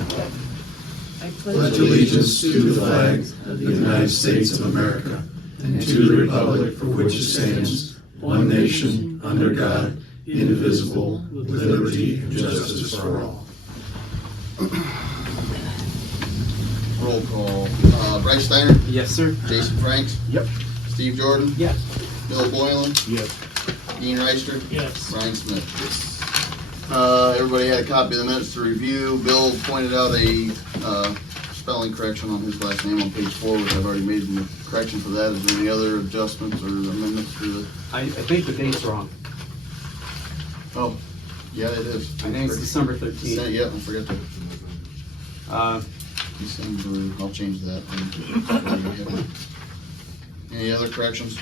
I pledge allegiance to the flag of the United States of America and to the republic for which it stands, one nation, under God, indivisible, with liberty and justice for all. Roll call. Bryce Steiner? Yes, sir. Jason Franks? Yep. Steve Jordan? Yes. Bill Boylan? Yes. Dean Reister? Yes. Brian Smith? Yes. Everybody had a copy of the minutes to review. Bill pointed out a spelling correction on his last name on page 4, which I've already made the correction for that. Is there any other adjustments or amendments to the? I think the date's wrong. Oh, yeah, it is. I think it's December 13th. Yeah, I forgot to. December, I'll change that. Any other corrections?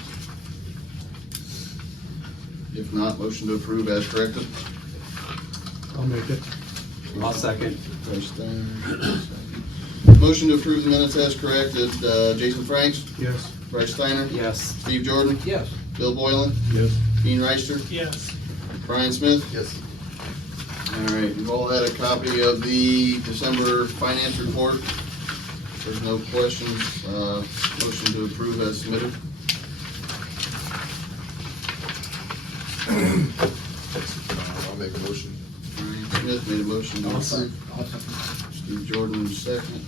If not, motion to approve as corrected. I'll make it. I'll second. Bryce Steiner, second. Motion to approve the minutes as corrected. Jason Franks? Yes. Bryce Steiner? Yes. Steve Jordan? Yes. Bill Boylan? Yes. Dean Reister? Yes. Brian Smith? Yes. All right, you've all had a copy of the December finance report. If there's no questions, motion to approve as submitted. I'll make a motion. Brian Smith made a motion to approve. Steve Jordan, second.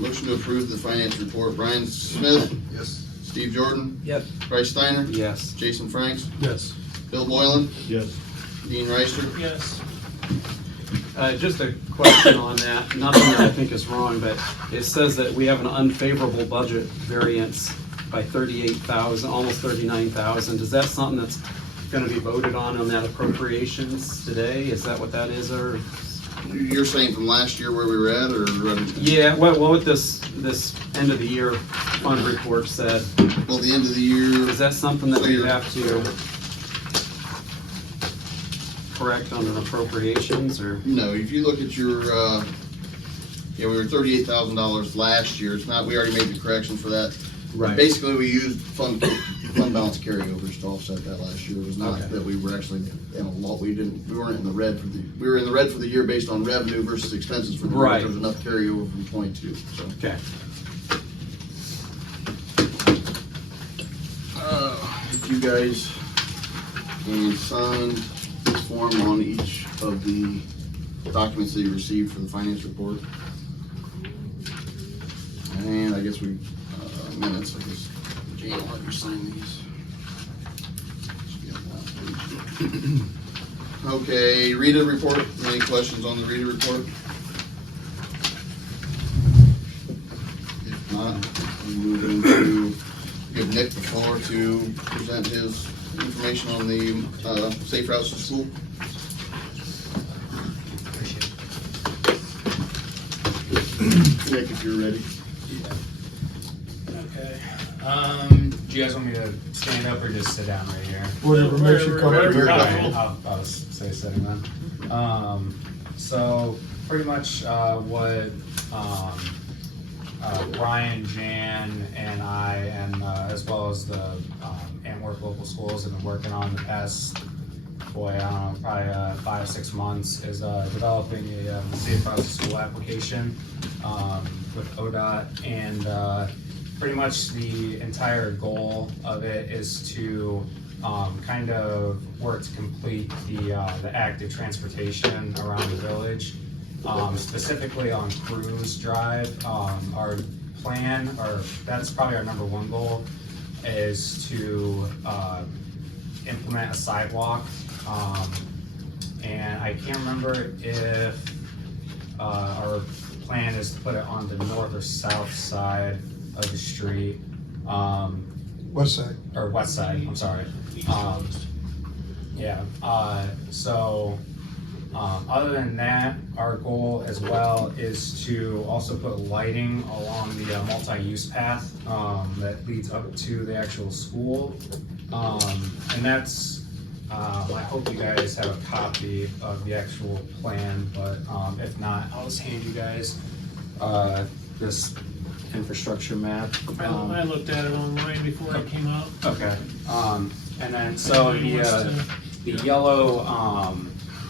Motion to approve the finance report. Brian Smith, Yes. Steve Jordan, Yep. Bryce Steiner, Yes. Jason Franks, Yes. Bill Boylan, Yes. Dean Reister. Yes. Just a question on that. Nothing that I think is wrong, but it says that we have an unfavorable budget variance by 38,000, almost 39,000. Is that something that's going to be voted on that appropriations today? Is that what that is, or? You're saying from last year where we were at, or? Yeah. What this end of the year fund report said. Well, the end of the year. Is that something that we have to correct on an appropriations, or? No, if you look at your, we were $38,000 last year. It's not, we already made the correction for that. Right. Basically, we used fund balance carryovers to offset that last year. It was not Okay. that we were actually in a lot, we weren't in the red for we were in the red for the year based on revenue versus expenses for the year. Right. There was enough carryover from 22, so. Okay. If you guys can sign this form on each of the documents that you received for the finance report. And I guess minutes, I guess. Jane, I'll let you sign these. Okay, reader report. Any questions on the reader report? If not, we move into give Nick the floor to present his information on the safe routes to school. Nick, if you're ready. Okay. Do you guys want me to stand up or just sit down right here? Whatever makes you Whatever you're comfortable. comfortable. I'll say sitting then. So pretty much what Brian, Jan, and I, and as well as the Antwerp local schools have been working on the past, boy, I don't know, probably 5 or 6 months, is developing a safe routes to school application with ODOT, and pretty much the entire goal of it is to kind of work to complete the active transportation around the village, specifically on Cruise Drive. Our plan, or that's probably our #1 goal, is to implement a sidewalk. And I can't remember if our plan is to put it on the north or south side of the street. West side. Or west side, I'm sorry. Other than that, our goal as well is to also put lighting along the multi-use path that leads up to the actual school. And that's, I hope you guys have a copy of the actual plan, but if not, I'll just hand you guys this infrastructure map. I looked at it online before I came out. Okay, and then so the yellow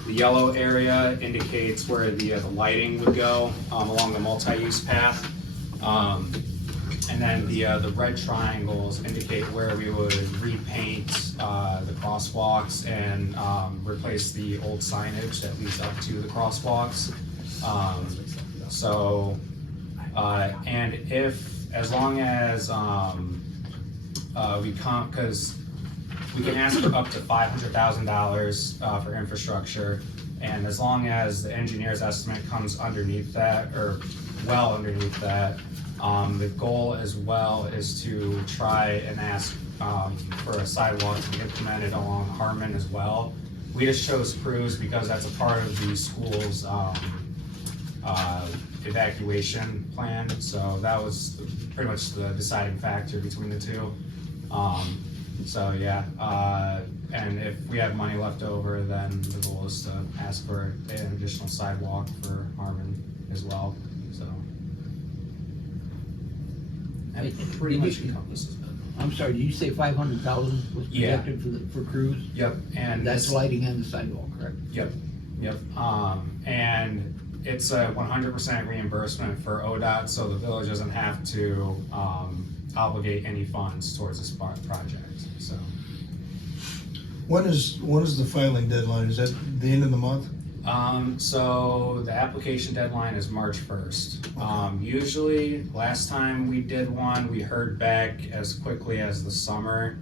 The yellow area indicates where the lighting would go along the multi-use path. And then the red triangles indicate where we would repaint the crosswalks and replace the old signage that leads up to the crosswalks. And as long as we come, because we can ask for up to $500,000 for infrastructure, and as long as the engineer's estimate comes underneath that, or well underneath that, the goal as well is to try and ask for a sidewalk to be implemented along Harmon as well. We just chose Cruz because that's a part of the school's evacuation plan, so that was pretty much the deciding factor between the two. And if we have money left over, then the goal is to ask for an additional sidewalk for Harmon as well, so. That pretty much encompasses it. I'm sorry, did you say 500,000 was Yeah. projected for Cruz? Yep, and That's lighting and the sidewalk, correct? Yep. And it's a 100% reimbursement for ODOT, so the village doesn't have to obligate any funds towards this project, so. When is the filing deadline? Is that the end of the month? So the application deadline is March 1st. Usually, last time we did one, we heard back as quickly as the summer,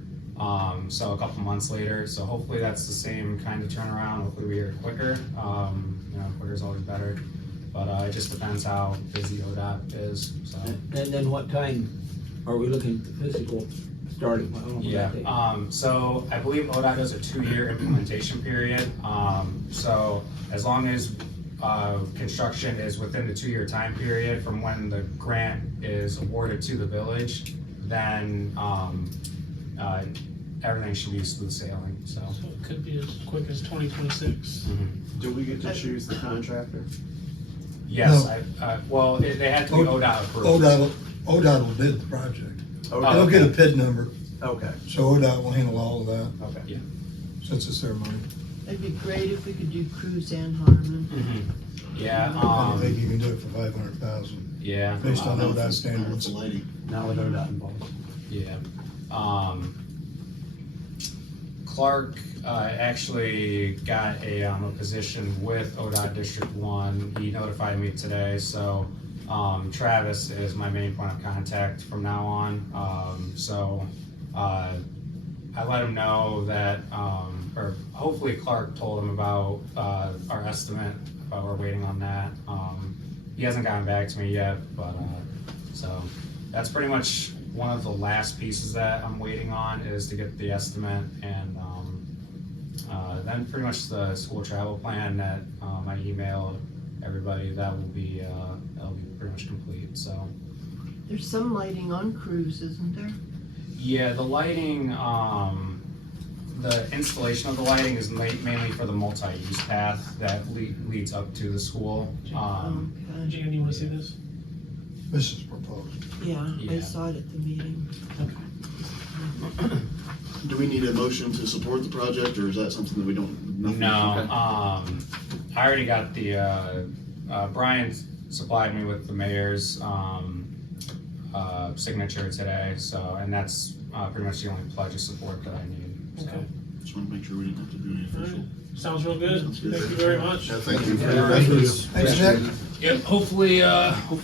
so a couple months later. So hopefully that's the same kind of turnaround. Hopefully we hear quicker. Quicker is always better, but it just depends how busy ODOT is. So. And then what time are we looking at the physical starting? I don't know Yeah, that date. so I believe ODOT does a 2-year implementation period. So as long as construction is within the 2-year time period from when the grant is awarded to the village, then everything should be smooth sailing, so. So it could be as quick as 2026. Do we get to choose the contractor? Yes, No. well, they had to be ODOT approved. ODOT will bid the project. Okay. They'll get a PID number, Okay, so ODOT will handle all of that, okay. Yeah. since it's their money. It'd be great if we could do Cruz and Harmon. Yeah, I think you can do it for 500,000, yeah. based on ODOT standards. Now with ODOT involved. Yeah. Clark actually got a position with ODOT District 1. He notified me today, so Travis is my main point of contact from now on. I let him know that, or hopefully Clark told him about our estimate, but we're waiting on that. He hasn't gotten back to me yet, but so that's pretty much one of the last pieces that I'm waiting on, is to get the estimate, and then pretty much the school travel plan that I emailed everybody, that'll be pretty much complete, so. There's some lighting on Cruz, isn't there? Yeah, the lighting, the installation of the lighting is mainly for the multi-use path that leads up to the school. Jan, you wanna see this? This is proposed. Yeah, I Yeah. saw it at the meeting. Do we need a motion to support the project, or is that something that we don't? nothing? No, Okay. I already got the, Brian supplied me with the mayor's, signature today, so, and that's, pretty much the only pledge of support that I need, so. Okay. Just want to make sure we didn't have to do any All right. official. Sounds real good. Thank you very much. Thank you. Yeah, Thank you. Thanks, Nick. Yep, hopefully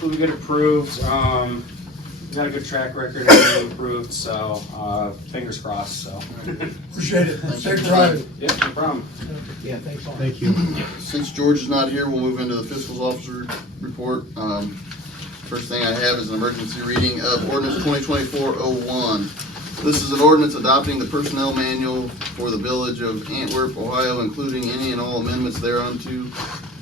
we get approved. We got a good track record of getting approved, so, fingers crossed, so. Appreciate it. Thanks. Safe drive. Yeah, no problem. Yeah, thanks all. Thank you. Since George is not here, we'll move into the fiscal officer report. First thing I have is an emergency reading of ordinance 2024-01. This is an ordinance adopting the personnel manual for the village of Antwerp, Ohio, including any and all amendments thereunto,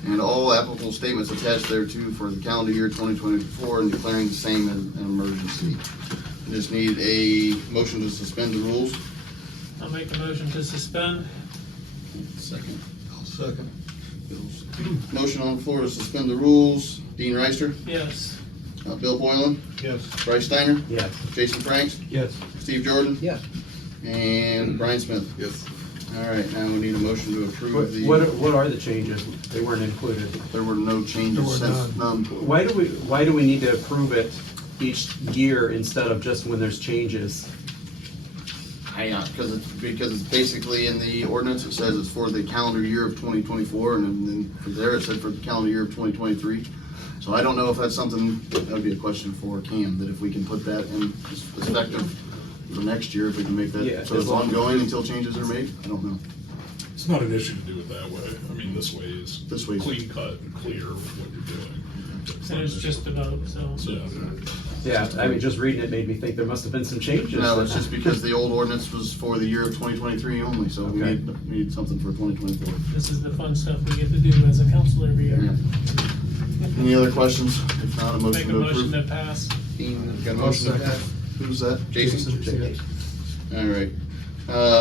and all applicable statements attached thereto for the calendar year 2024, and declaring the same as an emergency. We just need a motion to suspend the rules. I'll make the motion to suspend. Second. I'll second. Motion on the floor to suspend the rules. Dean Reister, Yes. Bill Boylan, Yes. Bryce Steiner, Yes. Jason Franks, Yes. Steve Jordan, Yes. and Brian Smith. Yes. All right, now we need a motion to approve the, What are the changes? They weren't included. there were no changes since, none. Why do we need to approve it each year instead of just when there's changes? Hang on, because it's basically in the ordinance, it says it's for the calendar year of 2024, and then for there it said for the calendar year of 2023. So I don't know if that's something, that would be a question for Cam, that if we can put that in effective for next year, if we can make Yeah, that, so it's ongoing until changes are made, I don't know. It's not an issue to do it that way. I mean, this way is This way is- clean cut and clear with what you're doing. And it's just about, so. So, Yeah, I mean, just reading it made me think there must have been some changes. No, it's just because the old ordinance was for the year of 2023 only, so we Okay. need something for 2024. This is the fun stuff we get to do as a council every year. Yeah. Any other questions? If not, a Make motion a to motion approve. to pass. Dean, got a motion to pass? Who's that? Jason? All right.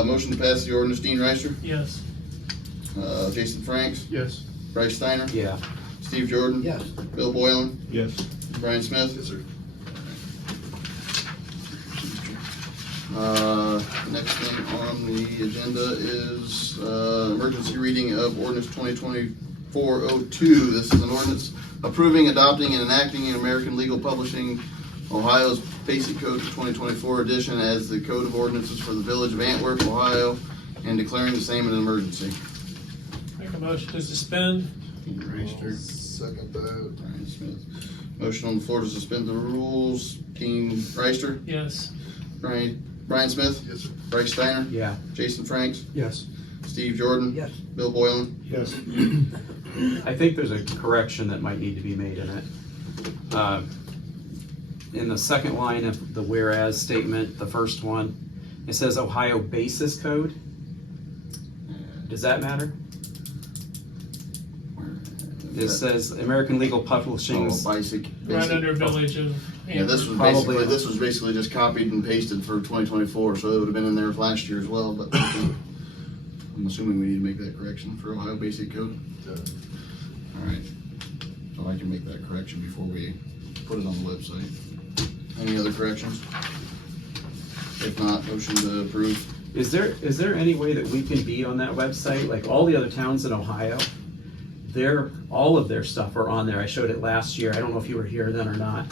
Motion to pass the ordinance, Dean Reister, Yes. Jason Franks, yes. Bryce Steiner, Yeah, Steve Jordan. Yes. Bill Boylan, Yes. Brian Smith. Yes, sir. Next thing on the agenda is, emergency reading of ordinance 2024-02. This is an ordinance approving, adopting, and enacting in American Legal Publishing, Ohio's Basic Code 2024 edition as the Code of Ordinances for the Village of Antwerp, Ohio, and declaring the same an emergency. Make a motion to suspend. Dean Reister, Second that. Brian Smith. Motion on the floor to suspend the rules. Dean Reister, Yes. Brian Smith, Yes, sir. Bryce Steiner, yeah. Jason Franks, Yes. Steve Jordan, Yes. Bill Boylan. Yes. I think there's a correction that might need to be made in it. In the second line of the whereas statement, the first one, it says Ohio Basis Code. Does that matter? It says American Legal Publishing's. Basic. Right under Village of. Yeah, this was Probably. basically just copied and pasted for 2024, so it would have been in there last year as well, but I'm assuming we need to make that correction for Ohio Basic Code. All right, so I can make that correction before we put it on the website. Any other corrections? If not, motion to approve. Is there any way that we can be on that website? Like all the other towns in Ohio, all of their stuff are on there. I showed it last year. I don't know if you were here then or not.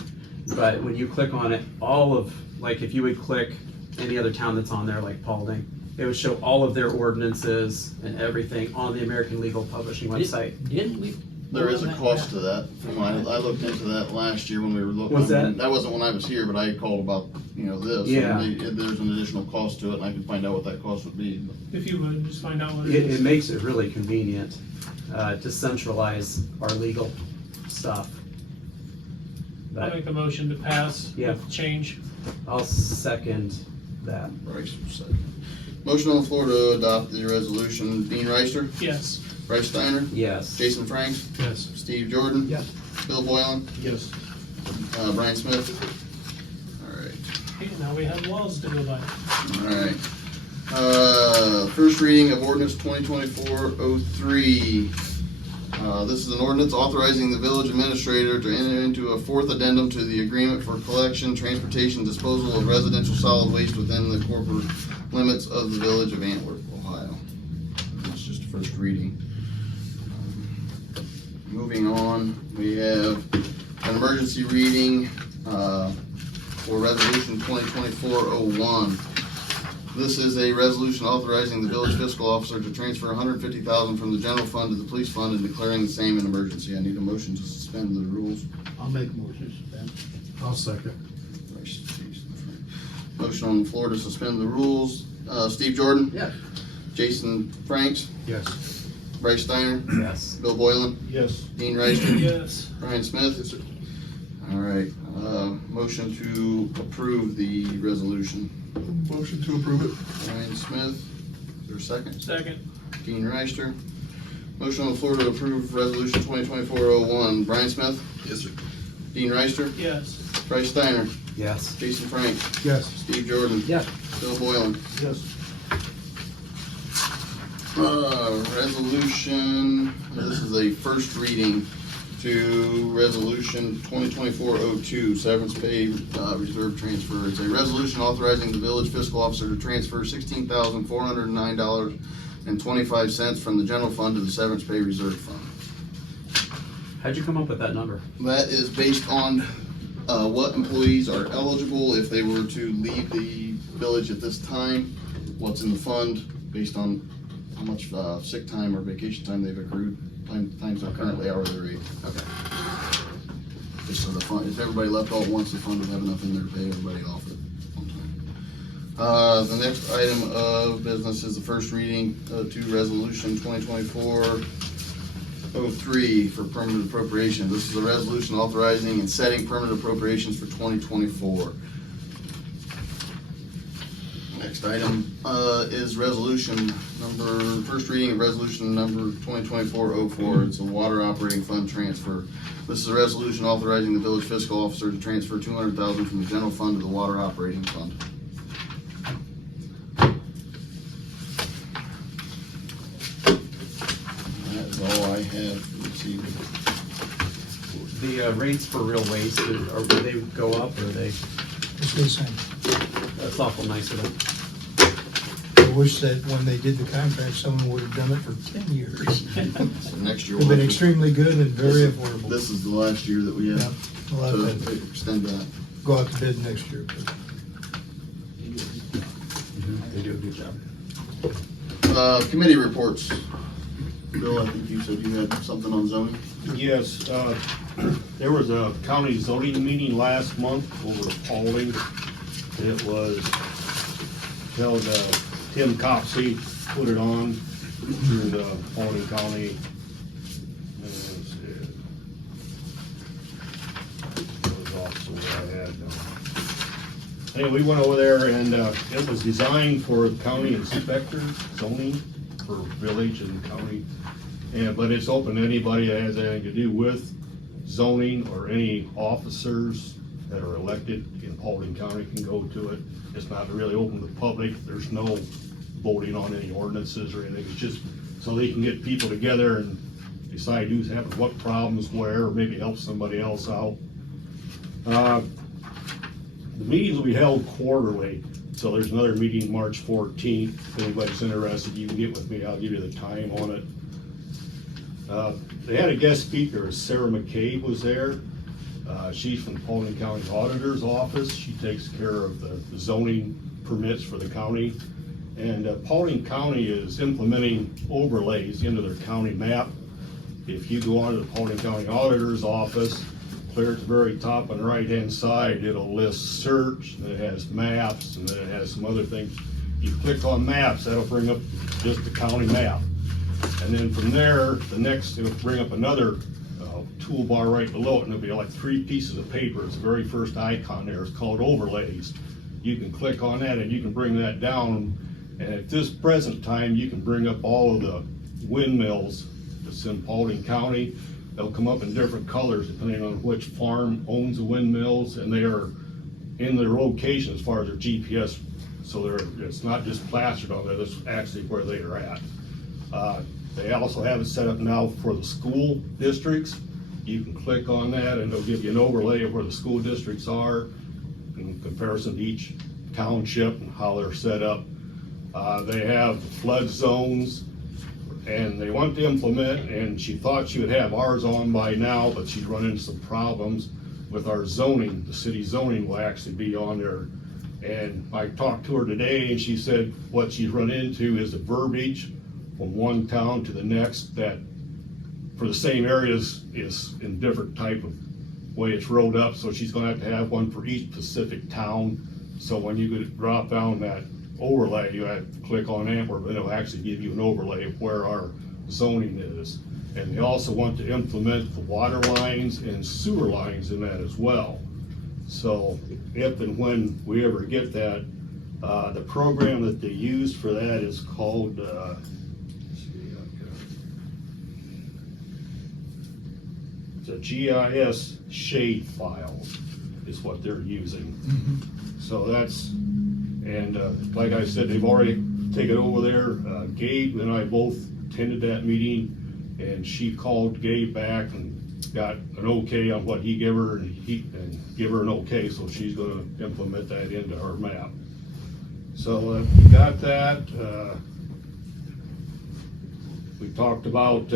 But when you click on it, like if you would click any other town that's on there, like Paulding, it would show all of their ordinances and everything on the American Legal Publishing website. Didn't we? There is a cost to that. I looked into that last year when we were looking. Was that- That wasn't when I was here, but I called about, this. Yeah. And there's an additional cost to it, and I can find out what that cost would be. If you would, just find out what it It is. makes it really convenient to centralize our legal stuff. I'll But make a motion to pass Yeah. with change. I'll second that. Bryce, second. Motion on the floor to adopt the resolution. Dean Reister, Yes. Bryce Steiner, Yes. Jason Franks, Yes. Steve Jordan. Yes. Bill Boylan, Yes. Brian Smith. All right. Okay, now we have laws to go by. All right. First reading of ordinance 2024-03. This is an ordinance authorizing the village administrator to enter into a fourth addendum to the agreement for collection, transportation, disposal of residential solid waste within the corporate limits of the village of Antwerp, Ohio. It's just a first reading. Moving on, we have an emergency reading for resolution 2024-01. This is a resolution authorizing the village fiscal officer to transfer $150,000 from the general fund to the police fund and declaring the same an emergency. I need a motion to suspend the rules. I'll make a motion to suspend. I'll second. Motion on the floor to suspend the rules. Steve Jordan, Yes. Jason Franks, Yes. Bryce Steiner, Yes. Bill Boylan, Yes. Dean Reister, Yes. Brian Smith. Yes, sir. All right, motion to approve the resolution. Motion to approve it. Brian Smith, is there a second? Second. Dean Reister. Motion on the floor to approve resolution 2024-01. Brian Smith, Yes, sir. Dean Reister, Yes. Bryce Steiner, Yes. Jason Franks, Yes. Steve Jordan, Yes. Bill Boylan. Yes. Resolution, this is a first reading to resolution 2024-02, severance pay reserve transfer. It's a resolution authorizing the village fiscal officer to transfer $16,409 and 25 cents from the general fund to the severance pay reserve fund. How'd you come up with that number? That is based on what employees are eligible if they were to leave the village at this time, what's in the fund, based on how much sick time or vacation time they've accrued, times their current hourly rate. Okay. Just so the fund, if everybody left all at once, the fund would have enough in there to pay everybody off at one time. The next item of business is the first reading to resolution 2024-03 for permanent appropriations. This is a resolution authorizing and setting permanent appropriations for 2024. Next item is first reading of resolution number 2024-04. It's a water operating fund transfer. This is a resolution authorizing the village fiscal officer to transfer $200,000 from the general fund to the water operating fund. That is all I have this evening. The rates for real waste, do they go up or are they, It's the same. that's awful nice of them. I wish that when they did the contract, someone would have done it for 10 years. So next year They've we'll been have to- extremely good and very affordable. This is the last year that we Yeah, have we'll have to to extend that. go out to bid next year. They do a good job. Committee reports. Bill, I think you said you had something on zoning? Yes, there was a county zoning meeting last month over at Paulding. It was held, Tim Copsey put it on through the Paulding County. That was also what I had. Anyway, we went over there and it was designed for county inspector zoning for village and county. But it's open to anybody that has anything to do with zoning, or any officers that are elected in Paulding County can go to it. It's not really open to the public. There's no voting on any ordinances or anything. It's just so they can get people together and decide who's having what problems where, or maybe help somebody else out. The meetings will be held quarterly, so there's another meeting March 14th. If anybody's interested, you can get with me. I'll give you the time on it. They had a guest speaker, Sarah McCabe was there. She's from the Paulding County Auditor's Office. She takes care of the zoning permits for the county. And Paulding County is implementing overlays into their county map. If you go onto the Paulding County Auditor's Office, clear at the very top on the right-hand side, it'll list search, and it has maps, and then it has some other things. You click on maps, that'll bring up just the county map. And then from there, it'll bring up another toolbar right below it, and it'll be like 3 pieces of paper. It's the very first icon there. It's called overlays. You can click on that and you can bring that down. And at this present time, you can bring up all of the windmills that's in Paulding County. They'll come up in different colors depending on which farm owns the windmills, and they are in their location as far as their GPS. So it's not just plastered on there, that's actually where they are at. They also have it set up now for the school districts. You can click on that and it'll give you an overlay of where the school districts are in comparison to each township and how they're set up. They have flood zones, and they want to implement, and she thought she would have ours on by now, but she's run into some problems with our zoning. The city zoning will actually be on there. And I talked to her today and she said what she's run into is the verbiage from one town to the next that for the same areas is in different type of way it's wrote up. So she's gonna have one for each specific town. So when you could drop down that overlay, you have to click on Antwerp, and it'll actually give you an overlay of where our zoning is. And they also want to implement the water lines and sewer lines in that as well. So if and when we ever get that, the program that they use for that is called, it's a GIS shade file is what they're using. So that's, and like I said, they've already taken over there. Gabe and I both attended that meeting, and she called Gabe back and got an okay on what he gave her, and give her an okay, so she's gonna implement that into her map. So we got that. We talked about,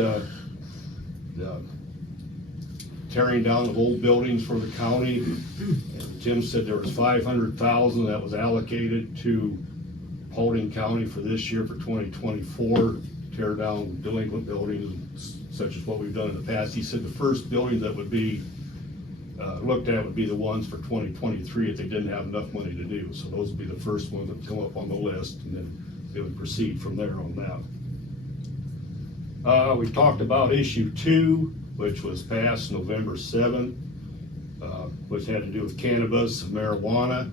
tearing down of old buildings for the county. And Jim said there was $500,000 that was allocated to Paulding County for this year for 2024, tear down delinquent buildings such as what we've done in the past. He said the first building that would be looked at would be the ones for 2023 if they didn't have enough money to do. So those would be the first ones that come up on the list, and then they would proceed from there on that. We talked about issue 2, which was passed November 7th, which had to do with cannabis and marijuana.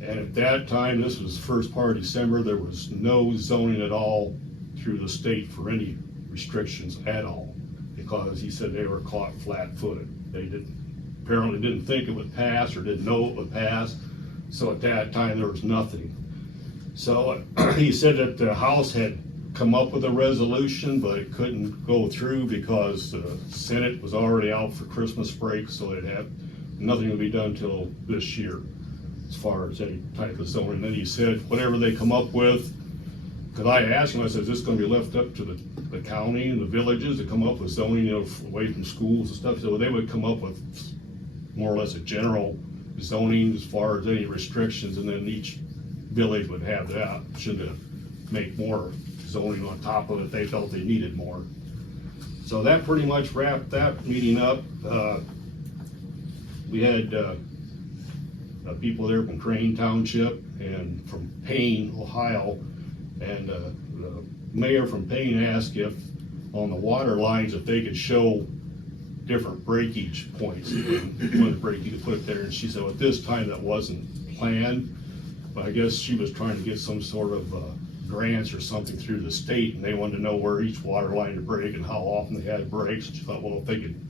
And at that time, this was the first part of December, there was no zoning at all through the state for any restrictions at all, because he said they were caught flat-footed. They apparently didn't think it would pass or didn't know it would pass. So at that time, there was nothing. So he said that the House had come up with a resolution, but it couldn't go through because the Senate was already out for Christmas break, so it had nothing to be done till this year as far as any type of zoning. Then he said, whatever they come up with, because I asked him, I said, is this gonna be left up to the county and the villages to come up with zoning, you know, away from schools and stuff? So they would come up with more or less a general zoning as far as any restrictions, and then each village would have the option to make more zoning on top of it. They felt they needed more. So that pretty much wrapped that meeting up. We had people there from Crane Township and from Payne, Ohio, and the mayor from Payne asked if on the water lines if they could show different breakage points, one breakage to put it there, and she said at this time that wasn't planned, but I guess she was trying to get some sort of grants or something through the state, and they wanted to know where each water line to break and how often they had breaks. And she thought, well, if they could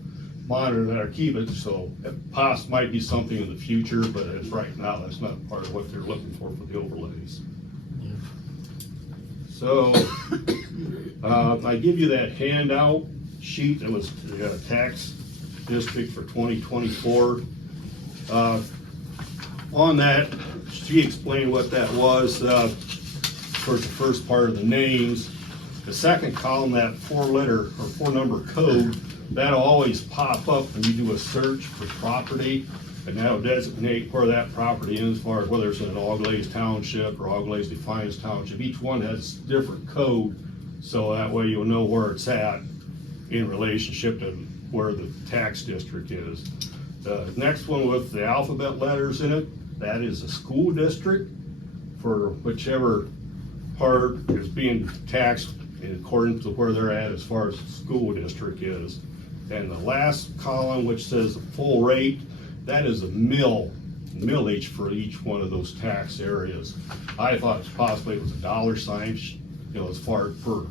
monitor that or keep it, so it might be something in the future, but as right now, that's not part of what they're looking for the overlays. So I give you that handout sheet that was the tax district for 2024. On that, she explained what that was. For the first part of the names, the second column, that 4-letter or 4-number code, that'll always pop up when you do a search for property, and that'll designate where that property is as far as whether it's in an Auglaize Township or Auglaize Defiance Township. Each one has different code, so that way you'll know where it's at in relationship to where the tax district is. The next one with the alphabet letters in it, that is a school district for whichever part is being taxed in accordance to where they're at as far as the school district is. And the last column, which says the full rate, that is a millage for each one of those tax areas. I thought possibly it was a dollar sign, you know, as far per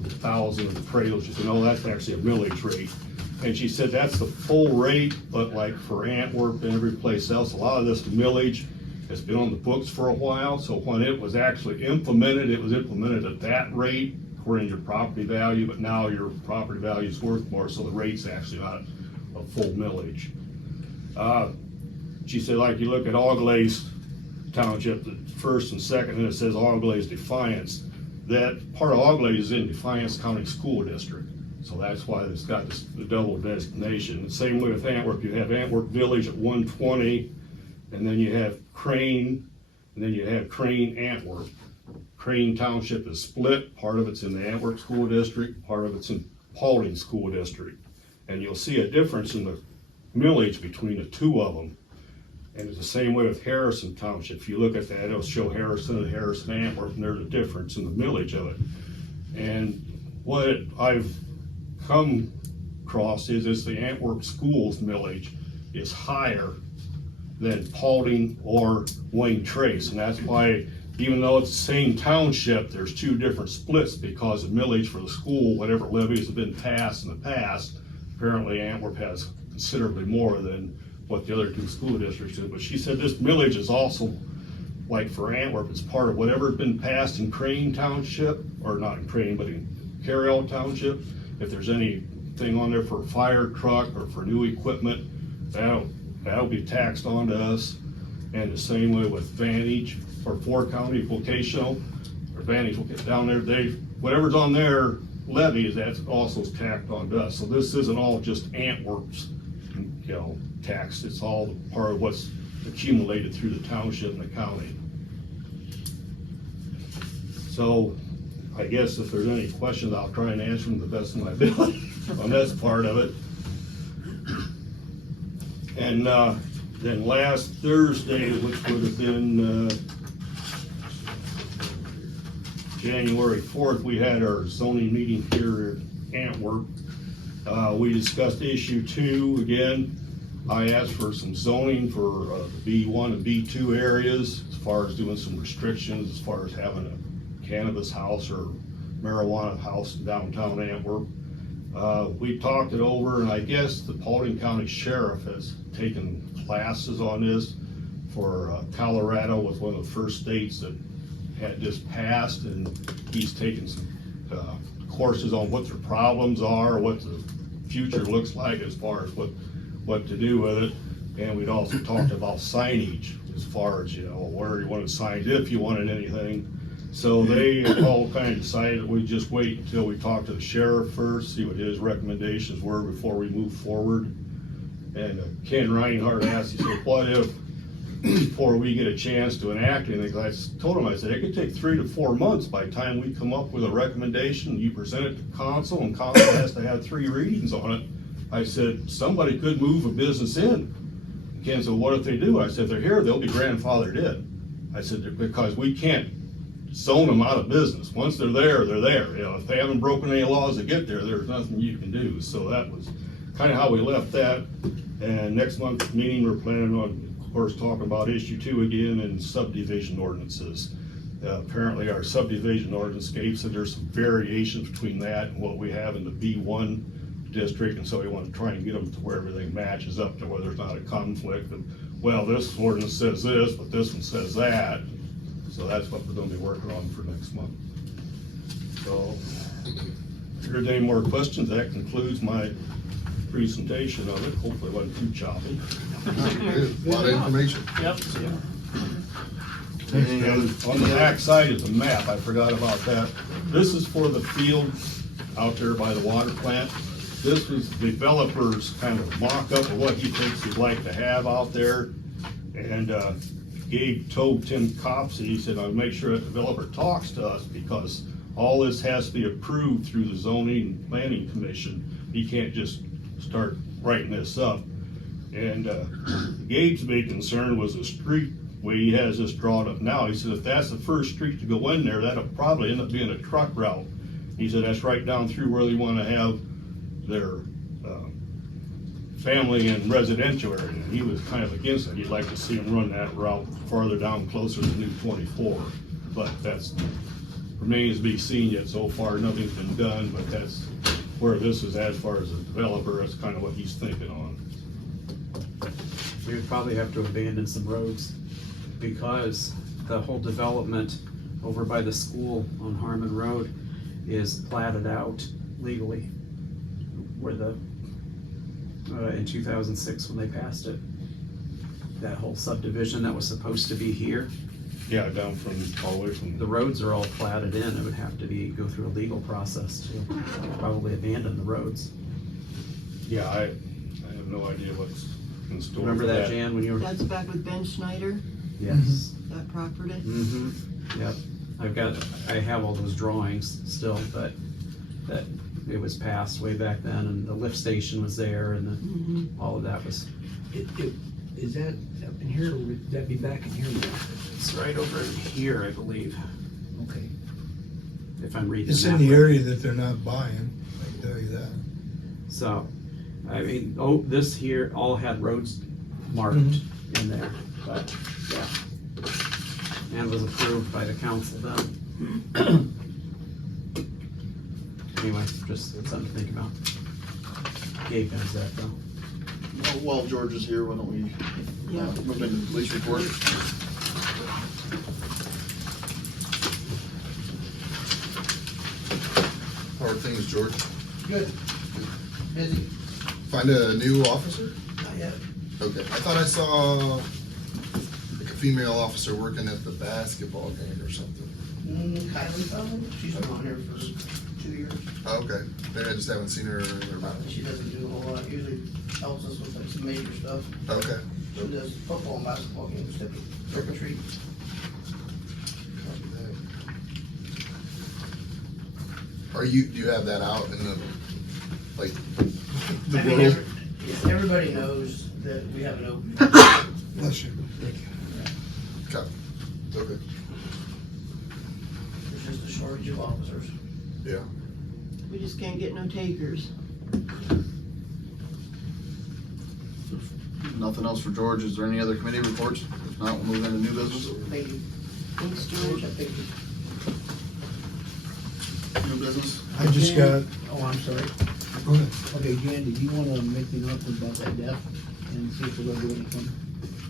1,000 of the appraisals. She said, no, that's actually a millage rate. And she said that's the full rate, but like for Antwerp and every place else, a lot of this millage has been on the books for a while. So when it was actually implemented, it was implemented at that rate according to your property value, but now your property value is worth more, so the rate's actually not a full millage. She said, like you look at Auglaize Township, the first and second, and it says Auglaize Defiance. That part of Auglaize is in Defiance County School District. So that's why it's got the double designation. The same way with Antwerp, you have Antwerp Village at 120, and then you have Crane, and then you have Crane Antwerp. Crane Township is split. Part of it's in the Antwerp School District, part of it's in Paulding School District. And you'll see a difference in the millage between the two of them. And it's the same way with Harrison Township. If you look at that, it'll show Harrison and Harrison Antwerp, and there's a difference in the millage of it. And what I've come across is the Antwerp Schools millage is higher than Paulding or Wayne Trace. And that's why, even though it's the same township, there's two different splits, because the millage for the school, whatever levies have been passed in the past, apparently Antwerp has considerably more than what the other two school districts do. But she said this millage is also, like for Antwerp, it's part of whatever's been passed in Crane Township, or not in Crane, but in Carroll Township. If there's anything on there for a fire truck or for new equipment, that'll be taxed onto us. And the same way with Vantage or 4 County Vocational, or Vantage will get down there, whatever's on there levy, that's also tacked onto us. So this isn't all just Antwerp's, tax, it's all part of what's accumulated through the township and the county. So I guess if there's any questions, I'll try and answer them the best of my ability on this part of it. And then last Thursday, which would have been January 4th, we had our zoning meeting here in Antwerp. We discussed issue 2 again. I asked for some zoning for the B1 and B2 areas, as far as doing some restrictions, as far as having a cannabis house or marijuana house in downtown Antwerp. We talked it over, and I guess the Paulding County Sheriff has taken classes on this for Colorado was one of the first states that had this passed, and he's taken some courses on what their problems are, what the future looks like as far as what to do with it. And we'd also talked about signage as far as, where you wanted signs, if you wanted anything. So they all kind of decided that we'd just wait until we talk to the sheriff first, see what his recommendations were before we move forward. And Ken Reinhardt asked, he said, what if, before we get a chance to enact anything, I told him, I said, it could take 3 to 4 months by the time we come up with a recommendation, you present it to council, and council has to have 3 readings on it. I said, somebody could move a business in. Ken said, what if they do? I said, if they're here, they'll be grandfathered in. I said, because we can't zone them out of business. Once they're there, they're there. If they haven't broken any laws to get there, there's nothing you can do. So that was kind of how we left that. And next month's meeting, we're planning on, of course, talking about issue 2 again and subdivision ordinances. Apparently our subdivision ordinance gave, so there's some variations between that and what we have in the B1 district, and so we want to try and get them to where everything matches up to where there's not a conflict of, well, this ordinance says this, but this one says that. So that's what we're going to be working on for next month. So if there's any more questions, that concludes my presentation of it. Hopefully it wasn't too choppy. A lot of information. Yep. And on the back side is a map, I forgot about that. This is for the field out there by the water plant. This was the developer's kind of mock-up of what he thinks he'd like to have out there. And Gabe told Tim Copsey, he said, I'll make sure that developer talks to us because all this has to be approved through the zoning and planning commission. He can't just start writing this up. And Gabe's big concern was the street way he has this drawn up now. He said, if that's the first street to go in there, that'll probably end up being a truck route. He said, that's right down through where they want to have their family and residential area. And he was kind of against it. He'd like to see them run that route farther down closer to New 24. But that's remains to be seen yet. So far, nothing's been done, but that's where this is as far as a developer. That's kind of what he's thinking on. We would probably have to abandon some roads because the whole development over by the school on Harmon Road is platted out legally. Where the, in 2006 when they passed it, that whole subdivision that was supposed to be here, Yeah, down from all the way from the roads are all platted in. It would have to go through a legal process to probably abandon the roads. Yeah, I have no idea what's in store. Remember for that, Jan, when you were? That's back with Ben Schneider, Yes. that property. Mm-hmm, yep. I have all those drawings still, but that it was passed way back then, and the lift station was there, and all of that was. Is that up in here, or would that be back in here? It's right over in here, I believe, Okay. if I'm reading. It's the in map the right. area that they're not buying, I can tell you that. So, I mean, this here all had roads marked in there, but, yeah. And was approved by the council then. Anyway, just something to think about. Gabe knows that though. While George is here, why don't we Yeah. move into the police report? How are things, George? Good. Busy. Find a new officer? Not yet. Okay. I thought I saw like a female officer working at the basketball game or something. Kylie, she's been on here for 2 years. Oh, okay. Maybe I just haven't seen her around. She doesn't do a whole lot, usually helps us with like some major stuff. Okay. She does football and basketball games, trick or treat. Do you have that out in the, like, the I mean, world? everybody knows that we have an open. Bless you. Thank you. Okay. Okay. There's just a shortage of officers. Yeah. We just can't get no takers. Nothing else for George. Is there any other committee reports? If not, we'll move into new business. Thank you. Thanks, George. Thank you. New business. I just got, Oh, I'm sorry. go ahead. Okay, Jan, did you wanna make me nothing about that death and see if we're gonna do anything?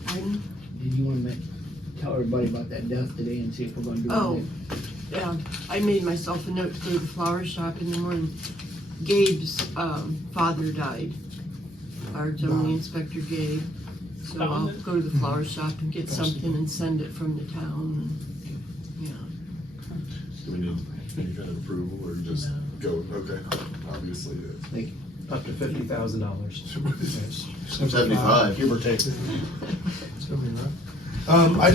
Pardon? Did you wanna tell everybody about that death today and see if we're gonna do Oh. anything? Yeah, I made myself a note to go to the flower shop in the morning. Gabe's father died. Our zoning inspector, Gabe. So I'll go to the flower shop and get something and send it from the town. Yeah. Do we need any kind of approval or just go, okay, obviously. Up to $50,000. 75. Give or take. It's gonna be rough. I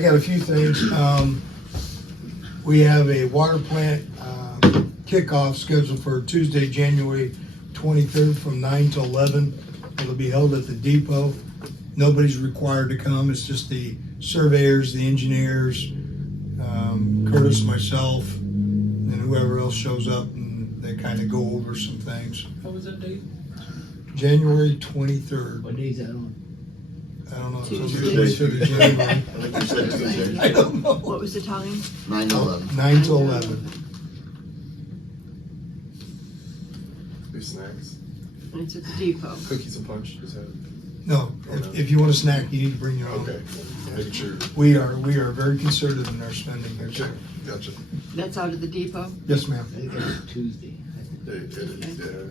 got a few things. We have a water plant kickoff scheduled for Tuesday, January 23rd from 9 to 11. It'll be held at the depot. Nobody's required to come. It's just the surveyors, the engineers, Curtis, myself, and whoever else shows up, and they kind of go over some things. What was that date? January 23rd. What day is that on? I don't know. It's Tuesday. Tuesday, January. I think you said Tuesday. I don't know. What was the time? 9 to 11. 9 to 11. Do snacks, And it's at the depot. cookies and punch, is that, No, if you want a snack, you need to bring your own. okay, making sure. We are very conservative in our spending. Okay, gotcha. That's out of the depot? Yes, ma'am. I think it's Tuesday. It is, yeah.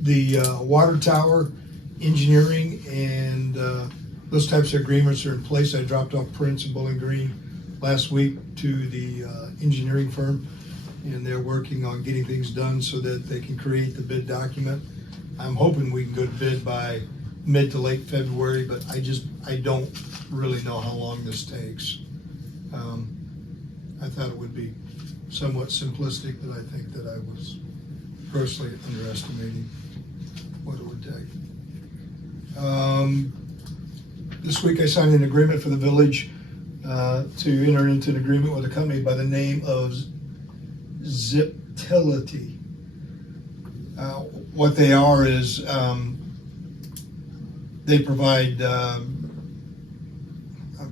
The water tower engineering and those types of agreements are in place. I dropped off prints in Bowling Green last week to the engineering firm, and they're working on getting things done so that they can create the bid document. I'm hoping we can go to bid by mid to late February, but I don't really know how long this takes. I thought it would be somewhat simplistic, but I think that I was grossly underestimating what it would take. This week I signed an agreement for the village to enter into an agreement with a company by the name of Ziptility. What they are is they provide, I'm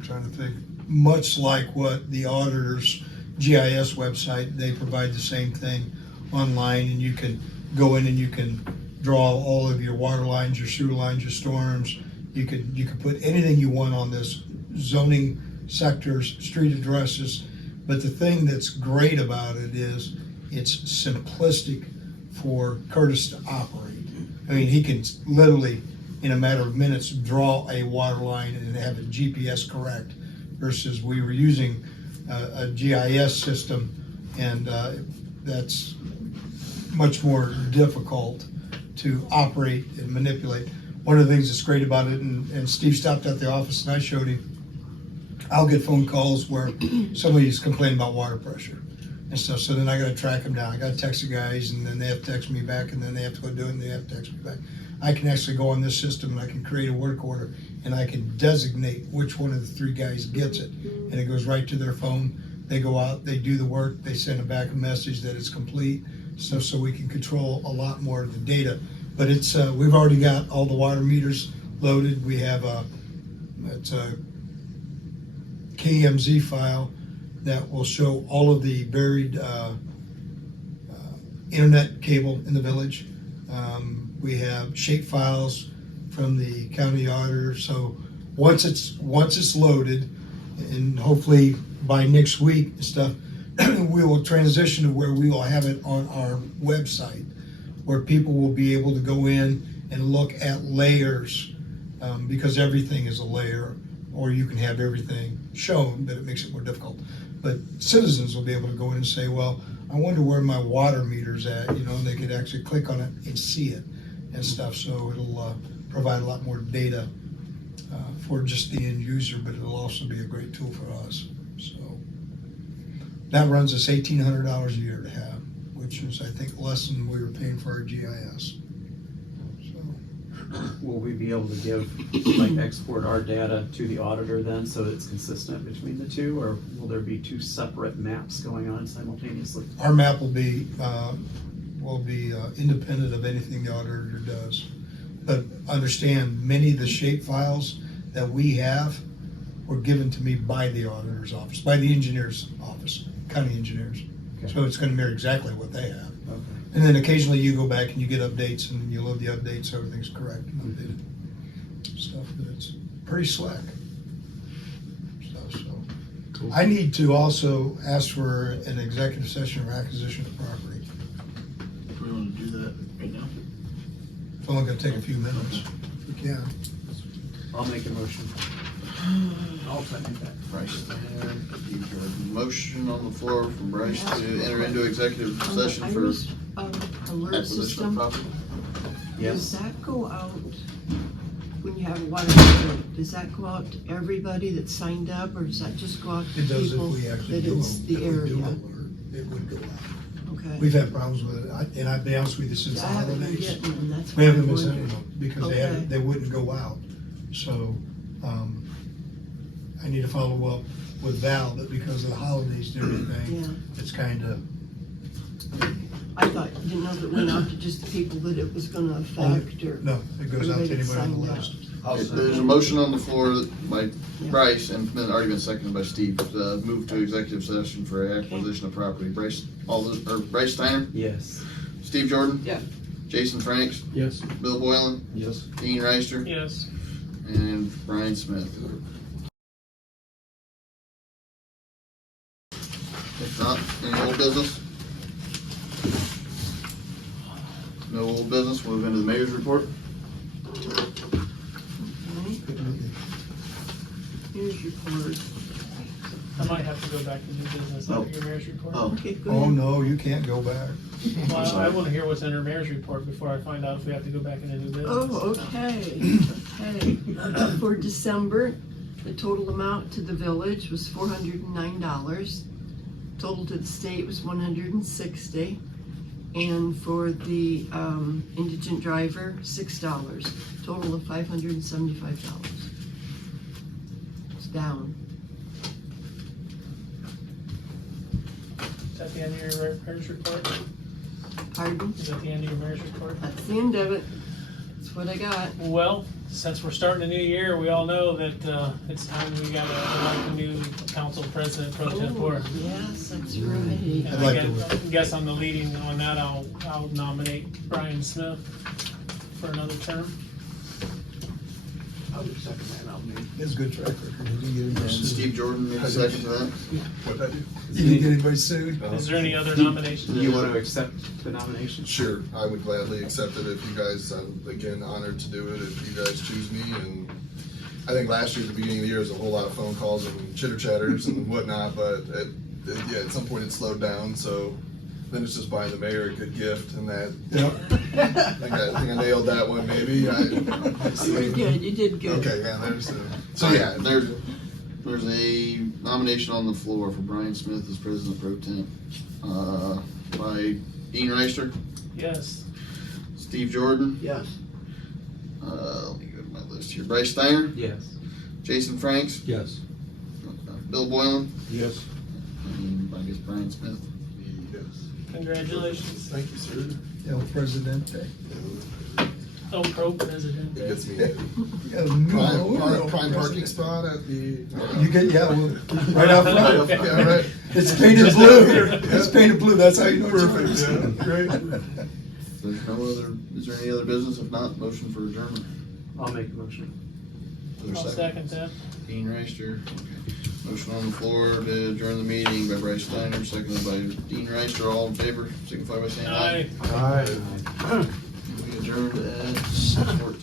trying to think, much like what the auditor's GIS website, they provide the same thing online, and you can go in and you can draw all of your water lines, your sewer lines, your storms. You can put anything you want on this, zoning sectors, street addresses. But the thing that's great about it is it's simplistic for Curtis to operate. I mean, he can literally, in a matter of minutes, draw a water line and have it GPS correct, versus we were using a GIS system, and that's much more difficult to operate and manipulate. One of the things that's great about it, and Steve stopped at the office and I showed him, I'll get phone calls where somebody's complaining about water pressure and stuff, so then I gotta track them down. I gotta text the guys, and then they have to text me back, and then they have to go do it, and they have to text me back. I can actually go on this system and I can create a work order, and I can designate which one of the three guys gets it, and it goes right to their phone. They go out, they do the work, they send it back a message that it's complete, so we can control a lot more of the data. But it's we've already got all the water meters loaded. We have it's a KMZ file that will show all of the buried internet cable in the village. We have shape files from the county auditor. So once it's loaded, and hopefully by next week and stuff, we will transition to where we will have it on our website, where people will be able to go in and look at layers because everything is a layer, or you can have everything shown, but it makes it more difficult. But citizens will be able to go in and say, well, I wonder where my water meter's at, you know, and they could actually click on it and see it and stuff. So it'll provide a lot more data for just the end user, but it'll also be a great tool for us. So that runs us $1,800 a year to have, which is, I think, less than we were paying for our GIS. So Will we be able to give, like, export our data to the auditor then, so it's consistent between the two, or will there be two separate maps going on simultaneously? our map will be independent of anything the auditor does. But understand, many of the shape files that we have were given to me by the auditor's office, by the engineer's office, county engineers. Okay. So it's gonna mirror exactly what they have. Okay. And then occasionally you go back and you get updates and you load the updates, so everything's correct and updated stuff, but it's pretty slick. So Cool. I need to also ask for an executive session or acquisition of property. We want to do that right now. It's only gonna take a few minutes, if we can. I'll make a motion. I'll second that. Bryce Steiner, Steve Jordan. Motion on the floor from Bryce to enter into executive session for Iris, alert acquisition of system, property. does that go out when you have a water meter? Does that go out to everybody that's signed up, or does that just go out to It does if people we actually that do it's them. the If we do area? alert, it would go out. Okay. We've had problems with it, and I'll be honest with you, since the I haven't been holidays. getting them, that's We why haven't I'm been sending wondering. them because Okay. they wouldn't go out. So, I need to follow up with Val, but because of the holidays and everything, Yeah, it's kind of, I thought, didn't know if it went out to just the people that it was gonna affect, or. no, it goes out to Everybody anybody on the signed list. Okay, there's a motion on the floor by Yeah. Bryce and then already been seconded by Steve. Move to executive session for acquisition of property. Bryce, Bryce Steiner, Yes. Steve Jordan. Yeah. Jason Franks, Yes. Bill Boylan, Yes. Dean Reister, Yes. and Brian Smith. If not, any old business? No old business, we'll move into the mayor's report. Right. Here's your report. I might have to go back to new business after your mayor's report. Oh. Okay, go Oh, ahead. no, you can't go back. Well, I wanna hear what's in our mayor's report before I find out if we have to go back into new business. Oh, okay, okay. For December, the total amount to the village was $409. Total to the state was $160. And for the indigent driver, $6. Total of $575. It's down. Is that the end of your mayor's report? Pardon? Is that the end of your mayor's report? That's the end of it. That's what I got. Well, since we're starting a new year, we all know that it's time we gotta elect a new council president pro tempore. Oh, yes, that's right. And I'd like I guess I'm the leading on that. I'll nominate Brian Smith for another term. I would second that nomination. It's a good track record. He didn't get And anybody sued. Steve Jordan made a second to that. What I do? He didn't get anybody sued. Is there any other Do nominations? you want to accept the nomination? Sure, I would gladly accept it if you guys, I'm again honored to do it if you guys choose me. And I think last year, at the beginning of the year, was a whole lot of phone calls and chitter chatters and whatnot, but yeah, at some point it slowed down. So then it's just buying the mayor a good gift, and that Yeah. I think I nailed that one. Maybe You did good, you did good. Okay, yeah, there's So yeah, there's a nomination on the floor for Brian Smith as president pro temp, by Dean Reister, Yes. Steve Jordan, Yes. let me go to my list here, Bryce Steiner, Yes. Jason Franks, Yes. Bill Boylan, Yes. and I guess Brian Smith. yes. Congratulations. Thank you, sir. El Presidente. Oh, pro president. It gets me You got a new prime president. parking spot at the. You get, yeah, well, right out front. Yeah, right. It's painted blue. It's painted blue. That's how you know it's Perfect, yours. yeah, great. If there's no other, is there any other business? If not, motion for adjournment. I'll make a motion. Is there a I'll second that. Dean Reister. Okay. Motion on the floor to adjourn the meeting by Bryce Steiner, seconded by Dean Reister. All in favor, signify by saying aye. Aye. We adjourned at 14.